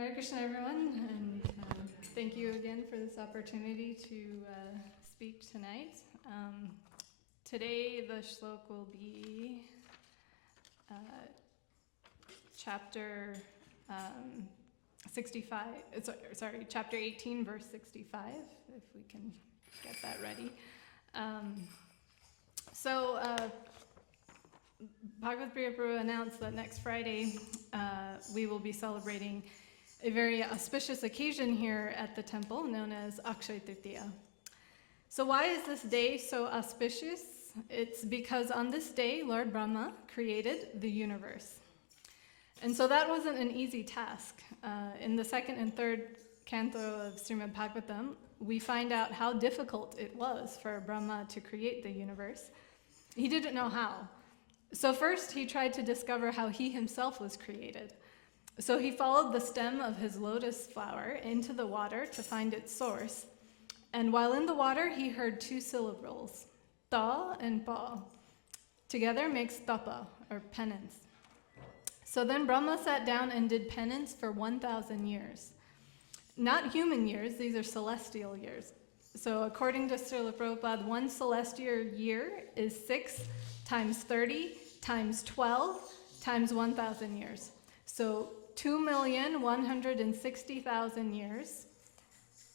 Hare Krishna, everyone, and thank you again for this opportunity to speak tonight. Today the shlok will be chapter 65, chapter 18, verse 65, if we can get that ready. Bhagavad Priya Prabhu announced that next Friday we will be celebrating a very auspicious occasion here at the temple known as Akshaya Tritiya. So why is this day so auspicious? It's because on this day, Lord Brahma created the universe. And so that wasn't an easy task. In the second and third canto of Srimad Bhagavatam, we find out how difficult it was for Brahma to create the universe. He didn't know how. So first, he tried to discover how he himself was created. So he followed the stem of his lotus flower into the water to find its source. And while in the water, he heard two syllables, ta and pa. Together makes tapa, or penance. So then Brahma sat down and did penance for 1,000 years. Not human years, these are celestial years. So according to Srila Prabhupada, one celestial year is 6 times 30 times 12 times 1,000 years. So 2,160,000 years.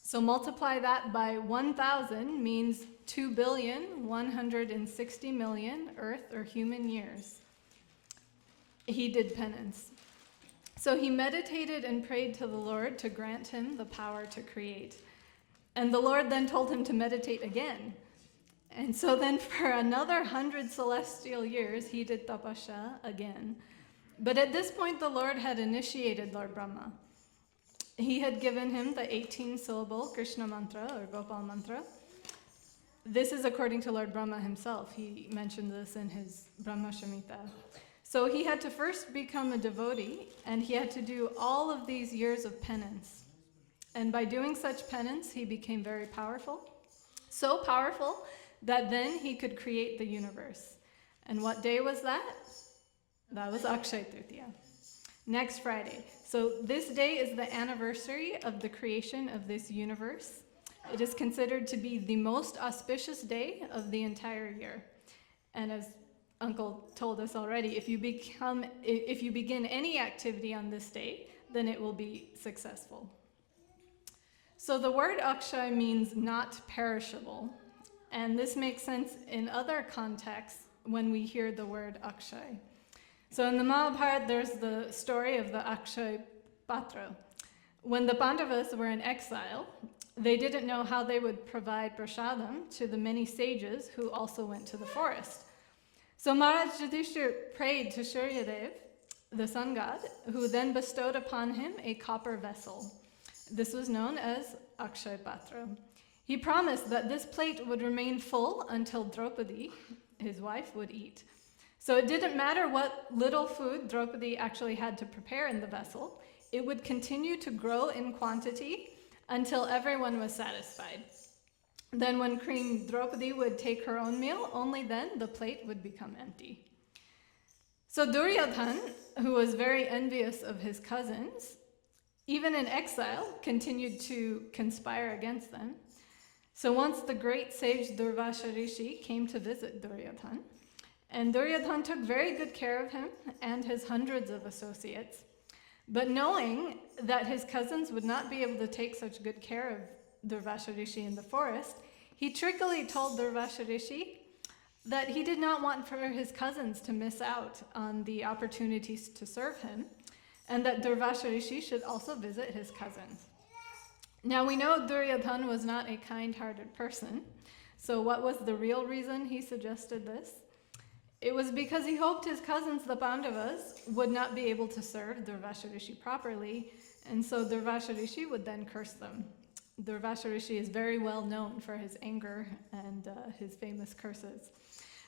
So multiply that by 1,000 means 2,160,000,000 Earth or human years. He did penance. So he meditated and prayed to the Lord to grant him the power to create. And the Lord then told him to meditate again. And so then for another 100 celestial years, he did tapasya again. But at this point, the Lord had initiated Lord Brahma. He had given him the 18-syllable Krishna mantra or Gopal mantra. This is according to Lord Brahma himself. He mentioned this in his Brahma Shamhita. So he had to first become a devotee, and he had to do all of these years of penance. And by doing such penance, he became very powerful. So powerful that then he could create the universe. And what day was that? That was Akshaya Tritiya. Next Friday. So this day is the anniversary of the creation of this universe. It is considered to be the most auspicious day of the entire year. And as Uncle told us already, if you begin any activity on this day, then it will be successful. So the word Akshay means not perishable. And this makes sense in other contexts when we hear the word Akshay. So in the Mahabharata, there's the story of the Akshay Patra. When the Pandavas were in exile, they didn't know how they would provide prasadam to the many sages who also went to the forest. So Maharaj Yudhishthir prayed to Suryadev, the sun god, who then bestowed upon him a copper vessel. This was known as Akshay Patra. He promised that this plate would remain full until Draupadi, his wife, would eat. So it didn't matter what little food Draupadi actually had to prepare in the vessel. It would continue to grow in quantity until everyone was satisfied. Then when Queen Draupadi would take her own meal, only then the plate would become empty. So Duryodhan, who was very envious of his cousins, even in exile, continued to conspire against them. So once the great sage Durvasa Rishi came to visit Duryodhan, and Duryodhan took very good care of him and his hundreds of associates. But knowing that his cousins would not be able to take such good care of Durvasa Rishi in the forest, he trickily told Durvasa Rishi that he did not want for his cousins to miss out on the opportunities to serve him, and that Durvasa Rishi should also visit his cousins. Now we know Duryodhan was not a kind-hearted person, so what was the real reason he suggested this? It was because he hoped his cousins, the Pandavas, would not be able to serve Durvasa Rishi properly, and so Durvasa Rishi would then curse them. Durvasa Rishi is very well known for his anger and his famous curses.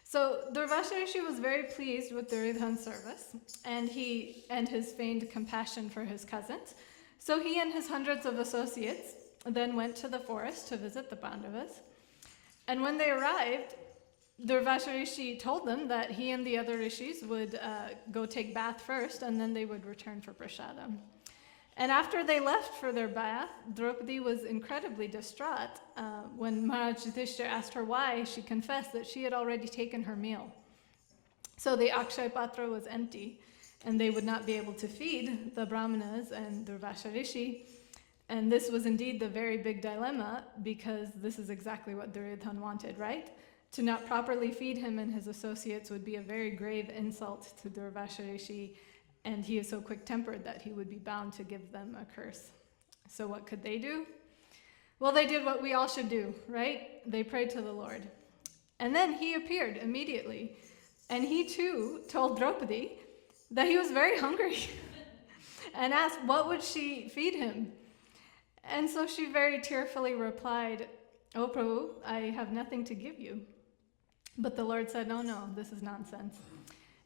So Durvasa Rishi was very pleased with Duryodhan's service and his feigned compassion for his cousins. So he and his hundreds of associates then went to the forest to visit the Pandavas. And when they arrived, Durvasa Rishi told them that he and the other rishis would go take bath first, and then they would return for prasadam. And after they left for their bath, Draupadi was incredibly distraught. When Maharaj Yudhishthira asked her why, she confessed that she had already taken her meal. So the Akshaya Patra was empty, and they would not be able to feed the Brahmanas and Durvasha Rishi. And this was indeed the very big dilemma, because this is exactly what Duryodhana wanted, right? To not properly feed him and his associates would be a very grave insult to Durvasha Rishi, and he is so quick-tempered that he would be bound to give them a curse. So what could they do? Well, they did what we all should do, right? They prayed to the Lord. And then he appeared immediately, and he too told Draupadi that he was very hungry and asked what would she feed him. And so she very tearfully replied, "Oh Prabhu, I have nothing to give you." But the Lord said, "No, this is nonsense."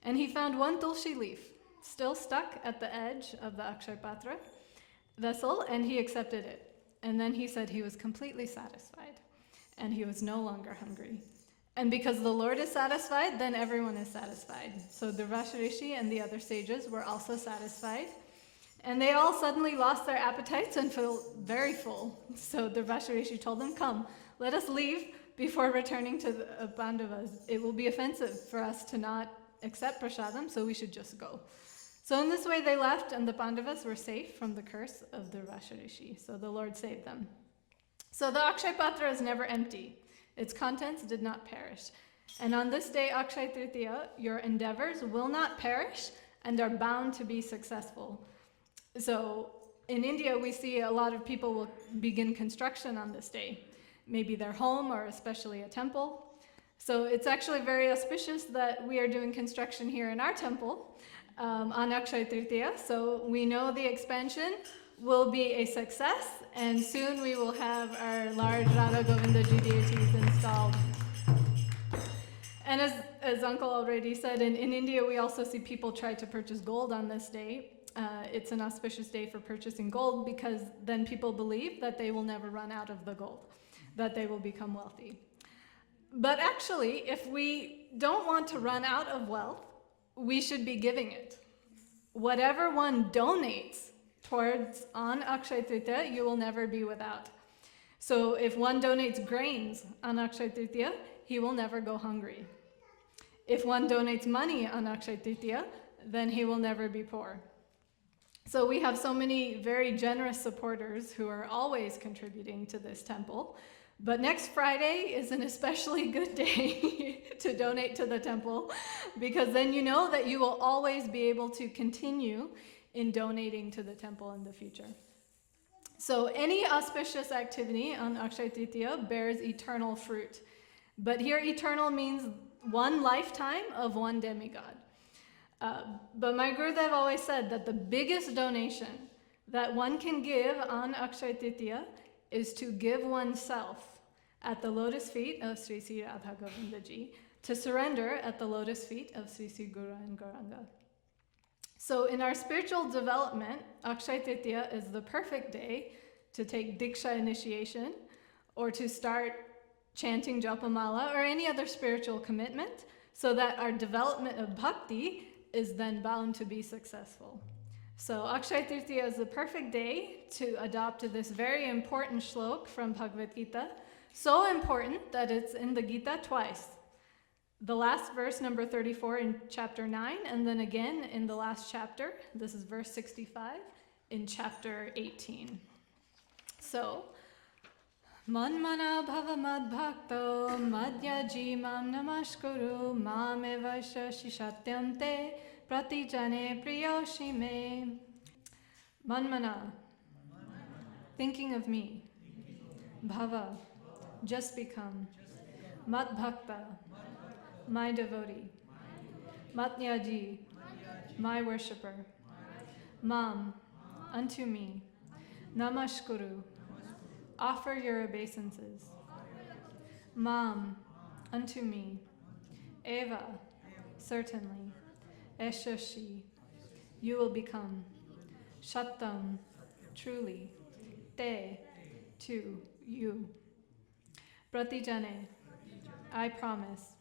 And he found one tulsi leaf still stuck at the edge of the Akshaya Patra vessel, and he accepted it. And then he said he was completely satisfied, and he was no longer hungry. And because the Lord is satisfied, then everyone is satisfied. So Durvasha Rishi and the other sages were also satisfied. And they all suddenly lost their appetites and felt very full. So Durvasha Rishi told them, "Come, let us leave before returning to the Pandavas. It will be offensive for us to not accept prasadam, so we should just go." So in this way they left, and the Pandavas were safe from the curse of Durvasha Rishi. So the Lord saved them. So the Akshaya Patra is never empty. Its contents did not perish. And on this day, Akshaya Tritiya, your endeavors will not perish and are bound to be successful. So in India, we see a lot of people will begin construction on this day, maybe their home or especially a temple. So it's actually very auspicious that we are doing construction here in our temple on Akshaya Tritiya. So we know the expansion will be a success, and soon we will have our large Radha Govindaji deities installed. And as Uncle already said, in India we also see people try to purchase gold on this day. It's an auspicious day for purchasing gold, because then people believe that they will never run out of the gold, that they will become wealthy. But actually, if we don't want to run out of wealth, we should be giving it. Whatever one donates towards on Akshaya Tritiya, you will never be without. So if one donates grains on Akshaya Tritiya, he will never go hungry. If one donates money on Akshaya Tritiya, then he will never be poor. So we have so many very generous supporters who are always contributing to this temple. But next Friday is an especially good day to donate to the temple, because then you know that you will always be able to continue in donating to the temple in the future. So any auspicious activity on Akshaya Tritiya bears eternal fruit. But here eternal means one lifetime of one demigod. But my Gurudev always said that the biggest donation that one can give on Akshaya Tritiya is to give oneself at the lotus feet of Sri Sri Radha Govindaji, to surrender at the lotus feet of Sri Sri Guru and Gauranga. So in our spiritual development, Akshaya Tritiya is the perfect day to take Diksha initiation, or to start chanting Japamala or any other spiritual commitment, so that our development of bhakti is then bound to be successful. So Akshaya Tritiya is the perfect day to adopt this very important shlok from Bhagavad Gita, so important that it's in the Gita twice. The last verse, number 34 in chapter 9, and then again in the last chapter, this is verse 65, in chapter 18. So, Manmana bhava madbhakto madhyaji mam namaskuru mameva shishatyam te pratijane priyoshime. Manmana, thinking of me. Bhava, just become. Madbhakta, my devotee. Matyaji, my worshipper. Mam, unto me. Namaskuru, offer your obeisances. Mam, unto me. Eva, certainly. Eshashi, you will become. Shattam, truly. Te, to you. Pratijane, I promise.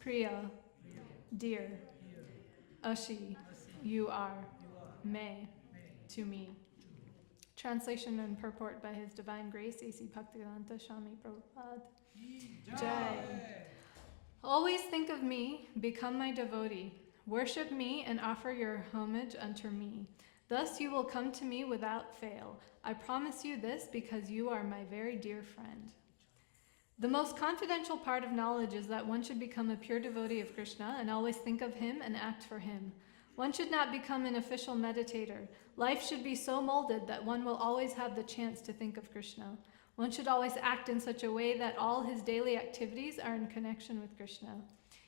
Priya, dear. Ashi, you are. Me, to me. Translation and purport by His Divine Grace, A.C. Bhaktivedanta Swami Prabhupada. Jai. Always think of me, become my devotee. Worship me and offer your homage unto me. Thus you will come to me without fail. I promise you this because you are my very dear friend. The most confidential part of knowledge is that one should become a pure devotee of Krishna and always think of him and act for him. One should not become an official meditator. Life should be so molded that one will always have the chance to think of Krishna. One should always act in such a way that all his daily activities are in connection with Krishna.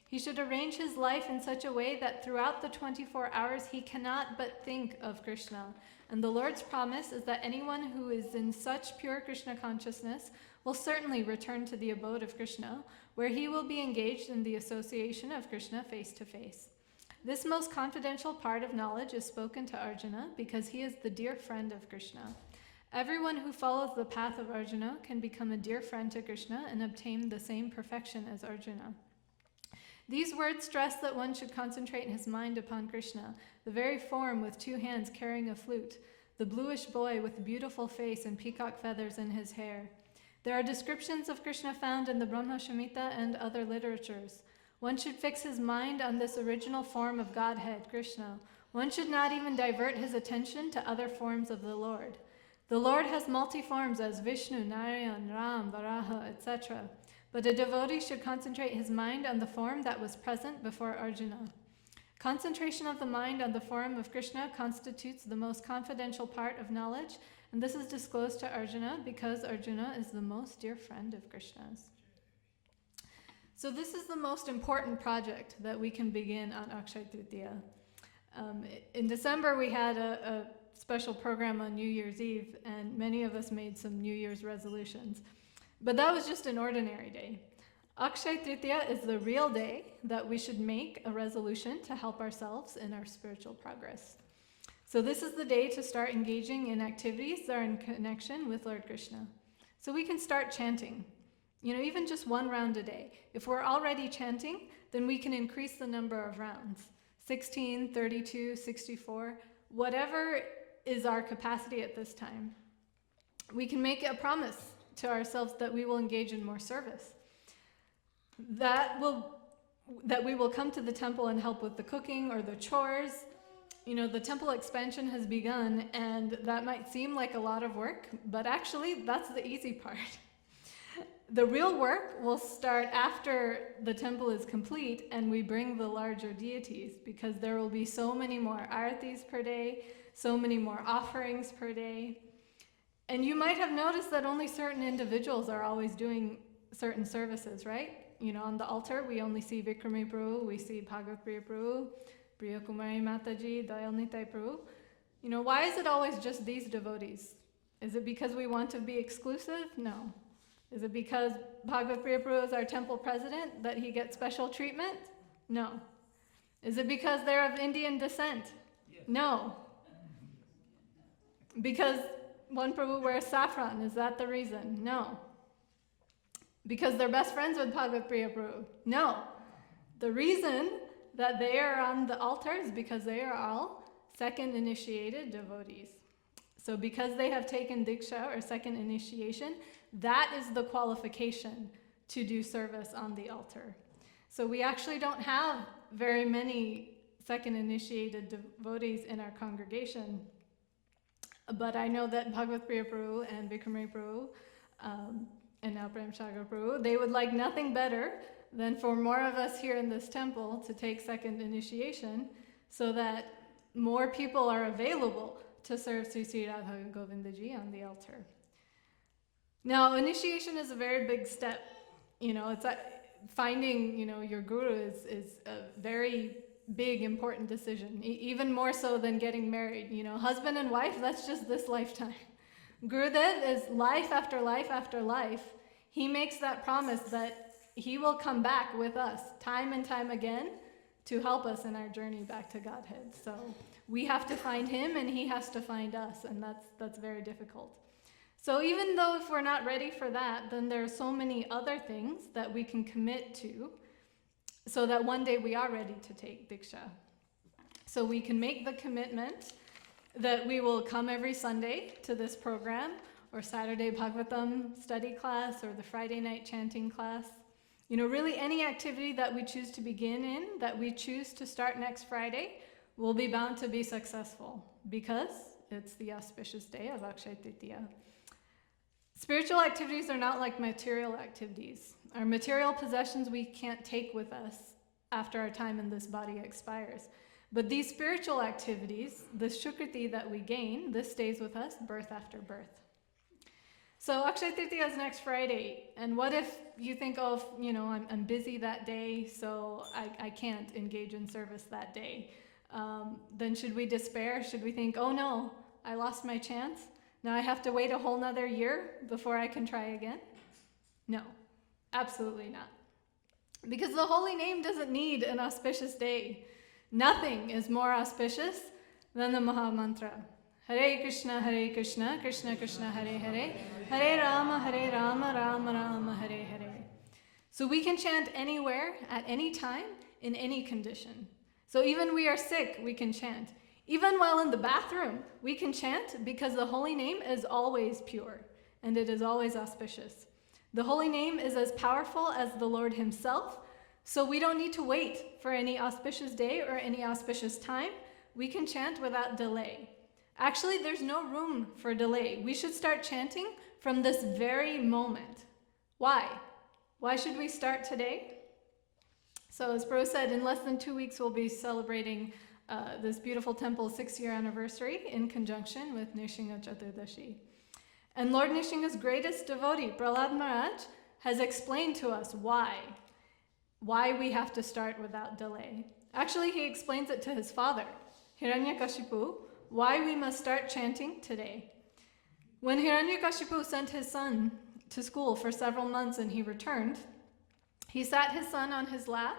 He should arrange his life in such a way that throughout the 24 hours he cannot but think of Krishna. And the Lord's promise is that anyone who is in such pure Krishna consciousness will certainly return to the abode of Krishna, where he will be engaged in the association of Krishna face to face. This most confidential part of knowledge is spoken to Arjuna because he is the dear friend of Krishna. Everyone who follows the path of Arjuna can become a dear friend to Krishna and obtain the same perfection as Arjuna. These words stress that one should concentrate his mind upon Krishna, the very form with 2 hands carrying a flute, the bluish boy with a beautiful face and peacock feathers in his hair. There are descriptions of Krishna found in the Brahma Samhita and other literatures. One should fix his mind on this original form of Godhead, Krishna. One should not even divert his attention to other forms of the Lord. The Lord has multi-forms as Vishnu, Narayan, Ram, Varaha, etc. But a devotee should concentrate his mind on the form that was present before Arjuna. Concentration of the mind on the form of Krishna constitutes the most confidential part of knowledge, and this is disclosed to Arjuna because Arjuna is the most dear friend of Krishna's. So this is the most important project that we can begin on Akshaya Tritiya. In December, we had a special program on New Year's Eve, and many of us made some New Year's resolutions. But that was just an ordinary day. Akshaya Tritiya is the real day that we should make a resolution to help ourselves in our spiritual progress. So this is the day to start engaging in activities that are in connection with Lord Krishna. So we can start chanting, even just 1 round a day. If we're already chanting, then we can increase the number of rounds. 16, 32, 64, whatever is our capacity at this time. We can make a promise to ourselves that we will engage in more service. That we will come to the temple and help with the cooking or the chores. The temple expansion has begun, and that might seem like a lot of work, but actually that's the easy part. The real work will start after the temple is complete and we bring the larger deities, because there will be so many more aratis per day, so many more offerings per day. And you might have noticed that only certain individuals are always doing certain services, right? On the altar, we only see Vikrami Prabhu, we see Bhagavat Priya Prabhu, Priya Kumari Mataji, Dayal Nitai Prabhu. Why is it always just these devotees? Is it because we want to be exclusive? No. Is it because Bhagavat Priya Prabhu is our temple president that he gets special treatment? No. Is it because they're of Indian descent? Yes. No. Because one Prabhu wears saffron, is that the reason? No. Because they're best friends with Bhagavat Priya Prabhu? No. The reason that they are on the altar is because they are all second initiated devotees. So because they have taken Diksha or second initiation, that is the qualification to do service on the altar. So we actually don't have very many second initiated devotees in our congregation. But I know that Bhagavat Priya Prabhu and Vikramari Prabhu and now Prem Sagar Prabhu, they would like nothing better than for more of us here in this temple to take second initiation so that more people are available to serve Sri Sri Radha Govindaji on the altar. Now, initiation is a very big step. It's finding, your guru is a very big, important decision, even more so than getting married. Husband and wife, that's just this lifetime. Gurudev is life after life after life. He makes that promise that he will come back with us time and time again to help us in our journey back to Godhead. So we have to find him and he has to find us, and that's very difficult. So even though if we're not ready for that, then there are so many other things that we can commit to so that one day we are ready to take Diksha. So we can make the commitment that we will come every Sunday to this program, or Saturday Bhagavatam study class, or the Friday night chanting class. You know, really any activity that we choose to begin in, that we choose to start next Friday, will be bound to be successful because it's the auspicious day of Akshaya Tritiya. Spiritual activities are not like material activities. Our material possessions we can't take with us after our time in this body expires. But these spiritual activities, the shukriti that we gain, this stays with us birth after birth. So Akshaya Tritiya is next Friday, and what if you think, oh, you know, I'm busy that day, so I can't engage in service that day. Then should we despair? Should we think, oh no, I lost my chance? Now I have to wait a whole nother year before I can try again? No, absolutely not. Because the holy name doesn't need an auspicious day. Nothing is more auspicious than the Maha Mantra. Hare Krishna, Krishna Krishna, Hare Hare, Hare Rama, Rama Rama, Hare Hare. So we can chant anywhere, at any time, in any condition. So even we are sick, we can chant. Even while in the bathroom, we can chant because the holy name is always pure and it is always auspicious. The holy name is as powerful as the Lord himself, so we don't need to wait for any auspicious day or any auspicious time. We can chant without delay. Actually, there's no room for delay. We should start chanting from this very moment. Why? Why should we start today? So as Prabhu said, in less than 2 weeks we'll be celebrating this beautiful temple's 6-year anniversary in conjunction with Nrsimha Chaturdashi. And Lord Nrsimha's greatest devotee, Prahlad Maharaj, has explained to us why we have to start without delay. Actually, he explains it to his father, Hiranyakashipu, why we must start chanting today. When Hiranyakashipu sent his son to school for several months and he returned, he sat his son on his lap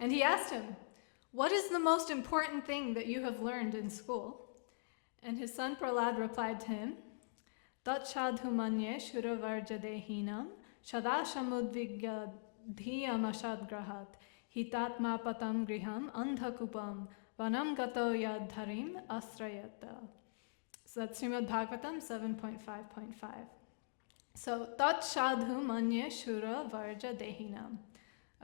and he asked him, "What is the most important thing that you have learned in school?" And his son Prahlad replied to him, "Tat shadhu manye shuravarjadehinam shadashamudvigya dhiyam ashadgrahat hitatma patam griham andhakupam vanam gato yadharim asrayata." So that's Srimad Bhagavatam 7.5.5. So, Tat shadhu manye shura varja dehinam.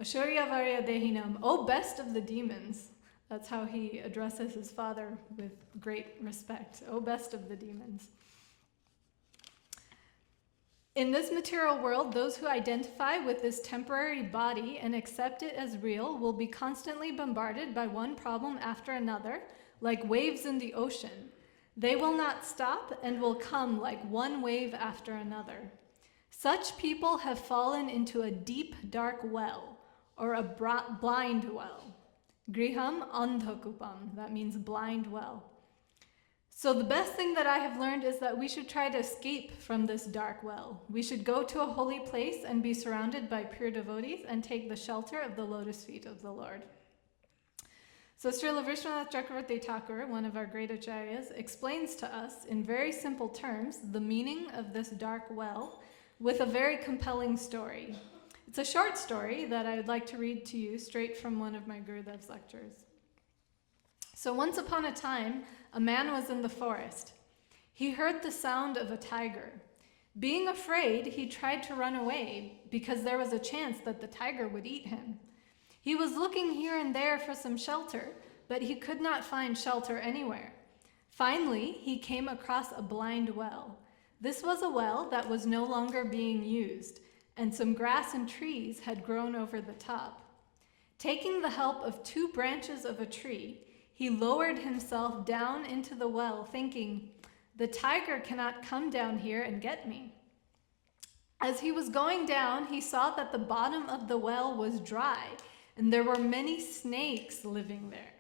Ashurya varya dehinam. O best of the demons. That's how he addresses his father with great respect. O best of the demons. In this material world, those who identify with this temporary body and accept it as real will be constantly bombarded by one problem after another, like waves in the ocean. They will not stop and will come like one wave after another. Such people have fallen into a deep, dark well, or a blind well. Griham andhakupam, that means blind well. So the best thing that I have learned is that we should try to escape from this dark well. We should go to a holy place and be surrounded by pure devotees and take the shelter of the lotus feet of the Lord. So Srila Vishwanath Chakravarti Thakur, one of our great acharyas, explains to us in very simple terms the meaning of this dark well with a very compelling story. It's a short story that I would like to read to you straight from one of my Gurudev's lectures. So once upon a time, a man was in the forest. He heard the sound of a tiger. Being afraid, he tried to run away because there was a chance that the tiger would eat him. He was looking here and there for some shelter, but he could not find shelter anywhere. Finally, he came across a blind well. This was a well that was no longer being used, and some grass and trees had grown over the top. Taking the help of 2 branches of a tree, he lowered himself down into the well, thinking, "The tiger cannot come down here and get me." As he was going down, he saw that the bottom of the well was dry, and there were many snakes living there.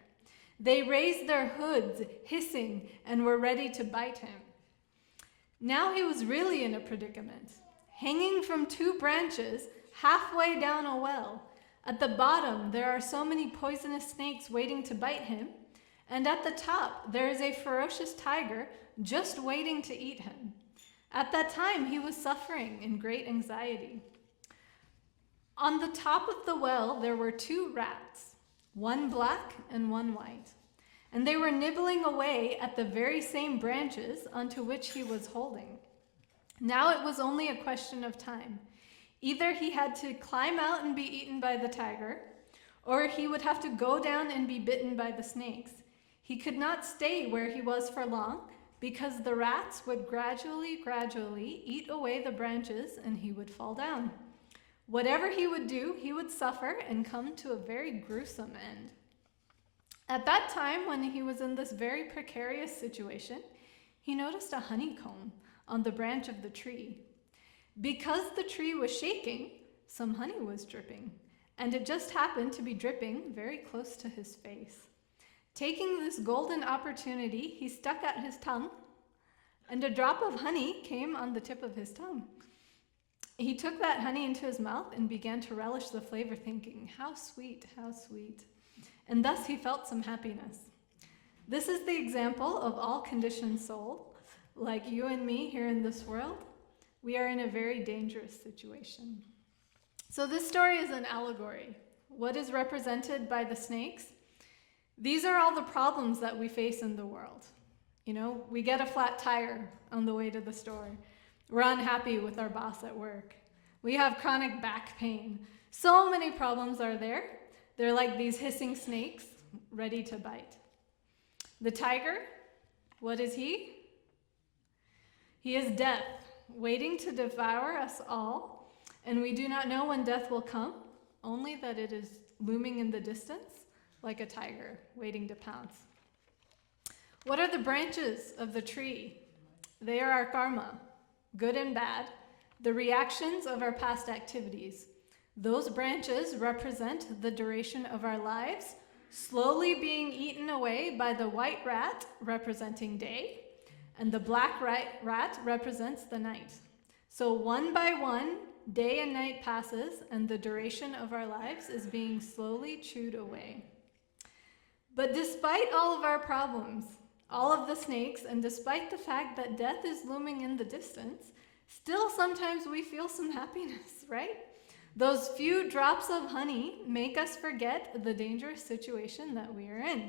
They raised their hoods, hissing, and were ready to bite him. Now he was really in a predicament. Hanging from 2 branches, halfway down a well, at the bottom there are so many poisonous snakes waiting to bite him, and at the top there is a ferocious tiger just waiting to eat him. At that time he was suffering in great anxiety. On the top of the well there were 2 rats, one black and one white. and they were nibbling away at the very same branches onto which he was holding. Now it was only a question of time. Either he had to climb out and be eaten by the tiger, or he would have to go down and be bitten by the snakes. He could not stay where he was for long, because the rats would gradually eat away the branches and he would fall down. Whatever he would do, he would suffer and come to a very gruesome end. At that time, when he was in this very precarious situation, he noticed a honeycomb on the branch of the tree. Because the tree was shaking, some honey was dripping, and it just happened to be dripping very close to his face. Taking this golden opportunity, he stuck out his tongue, and a drop of honey came on the tip of his tongue. He took that honey into his mouth and began to relish the flavor, thinking, how sweet, how sweet. And thus he felt some happiness. This is the example of all conditioned souls, like you and me here in this world. We are in a very dangerous situation. So this story is an allegory. What is represented by the snakes? These are all the problems that we face in the world. You know, we get a flat tire on the way to the store. We're unhappy with our boss at work. We have chronic back pain. So many problems are there. They're like these hissing snakes ready to bite. The tiger, what is he? He is death, waiting to devour us all, and we do not know when death will come, only that it is looming in the distance like a tiger waiting to pounce. What are the branches of the tree? They are our karma, good and bad, the reactions of our past activities. Those branches represent the duration of our lives, slowly being eaten away by the white rat, representing day, and the black rat represents the night. So one by one, day and night passes, and the duration of our lives is being slowly chewed away. But despite all of our problems, all of the snakes, and despite the fact that death is looming in the distance, still sometimes we feel some happiness, right? Those few drops of honey make us forget the dangerous situation that we are in.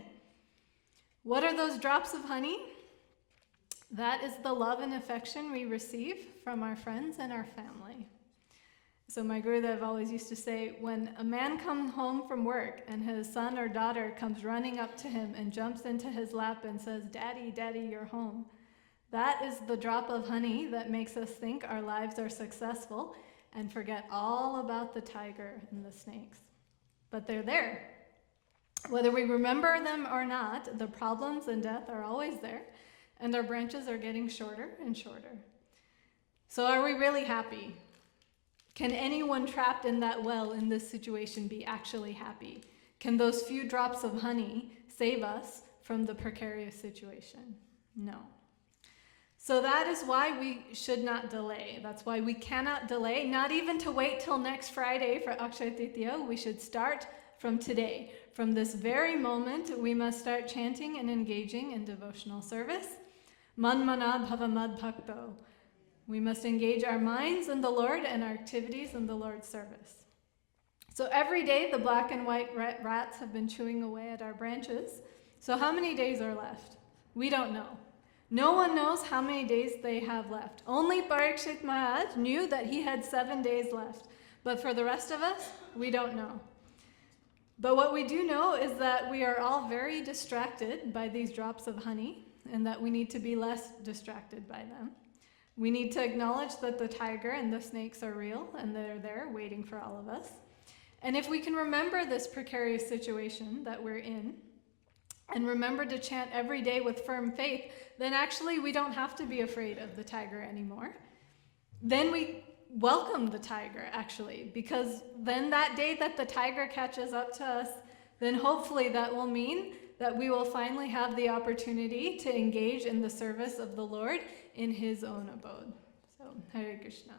What are those drops of honey? That is the love and affection we receive from our friends and our family. So my Gurudev always used to say, when a man comes home from work and his son or daughter comes running up to him and jumps into his lap and says, "Daddy, Daddy, you're home," that is the drop of honey that makes us think our lives are successful and forget all about the tiger and the snakes. But they're there. Whether we remember them or not, the problems and death are always there, and our branches are getting shorter and shorter. So are we really happy? Can anyone trapped in that well in this situation be actually happy? Can those few drops of honey save us from the precarious situation? No. So that is why we should not delay. That's why we cannot delay, not even to wait till next Friday for Akshaya Tritiya. We should start from today. From this very moment, we must start chanting and engaging in devotional service. Man mana bhava mad bhakto. We must engage our minds in the Lord and our activities in the Lord's service. So every day, the black and white rats have been chewing away at our branches. So how many days are left? We don't know. No one knows how many days they have left. Only Parikshit Maharaj knew that he had 7 days left. But for the rest of us, we don't know. But what we do know is that we are all very distracted by these drops of honey, and that we need to be less distracted by them. We need to acknowledge that the tiger and the snakes are real, and they're there waiting for all of us. And if we can remember this precarious situation that we're in, and remember to chant every day with firm faith, then actually we don't have to be afraid of the tiger anymore. Then we welcome the tiger, actually, because then that day that the tiger catches up to us, then hopefully that will mean that we will finally have the opportunity to engage in the service of the Lord in his own abode. So, Hare Krishna.